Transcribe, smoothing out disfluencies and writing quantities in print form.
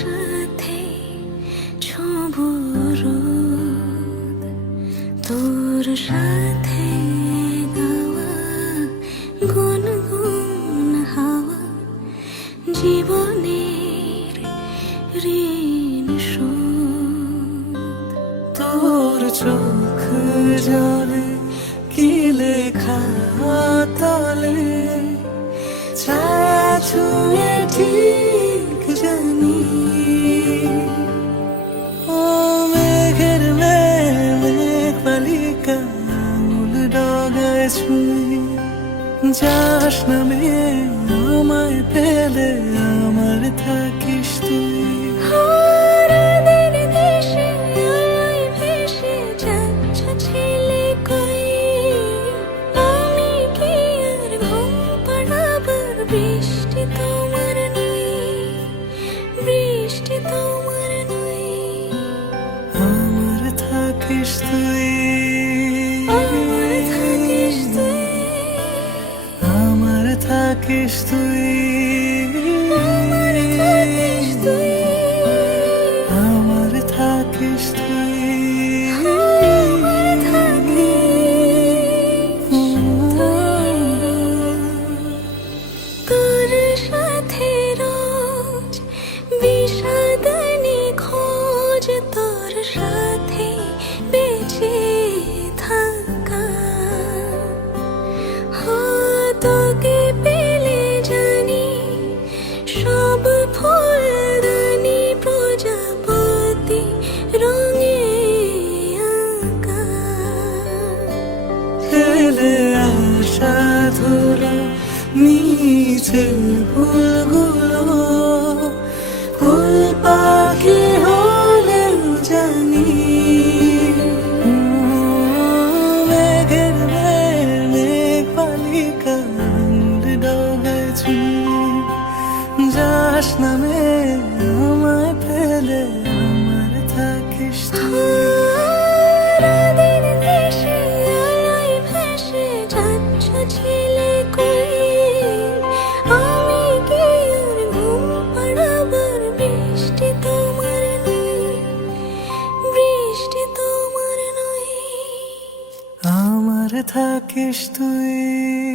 সাথে ছোঁবো রোদ, তোর সাথে গাওয়া গুনগুন হাওয়া জীবনের ঋণ শোধ। তোর চোখ জলে কি লেখা তলে ছায়া ছুঁয়ে ঠিক জানি। ও মেঘের মেঘ বালিকা আঙুল ডগায় ছুঁই যাস নামে আমায় পেলে আমার থাকিস তুই। হারাদের দেশে আলোয় ভেসে যাচ্ছ ছেলে কই, আমি কি আর ঘুম পাড়াবার বৃষ্টি তোমার নই, বৃষ্টি তোমার নই। আমার থাকিস তুই, আমার থাকিস তুই, আমার থাকিস তুই, আমার থাকিস তুই, আমার থাকিস তুই। আমার থাকিস তুই। তোর সাথে রোজ বিষাদ নিখোঁজ, তোর সাথে বেঁচে থাকা। তোকে পেলে জানি সব ফুলদানি প্রজাপতি রঙে আঁকা। ফেলে আসা ধুলো নিচে ফুলগুলো ফুল পাখি হলেও জানি। মেঘের মেঘ বালিকা আঙুল ডগায় ছুঁই যাস নামে আমায় পেলে আমার থাকিস তুই। রাতের দেশে আলোয় ভেসে যাচ্ছ ছেলে কই, আমি কি আর ঘুম পাড়াবার বৃষ্টি তোমার নই, বৃষ্টি তোমার নই। আমার থাকিস তুই।